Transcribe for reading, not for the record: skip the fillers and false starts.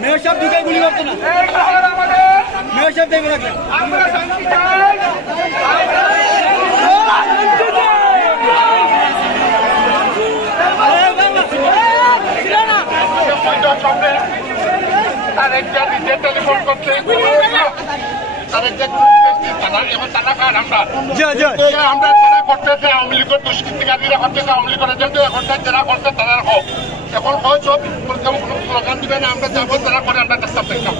Mayor সাহেব ঢুকে গুলি করতো না। মেয়র সাহেব দেখে রাখলেন। টেলিফোন করতে আমরা যারা করতেছে আওয়ামী লীগের দুষ্কৃতিকারীরা করতেছে, আওয়ামী লীগের এজেন্ট এখন যারা করছে তারা হোক, এখন হয় সব স্লোগান দিবে না, আমরা যাবো তারা করে আমরা চেষ্টা করতাম।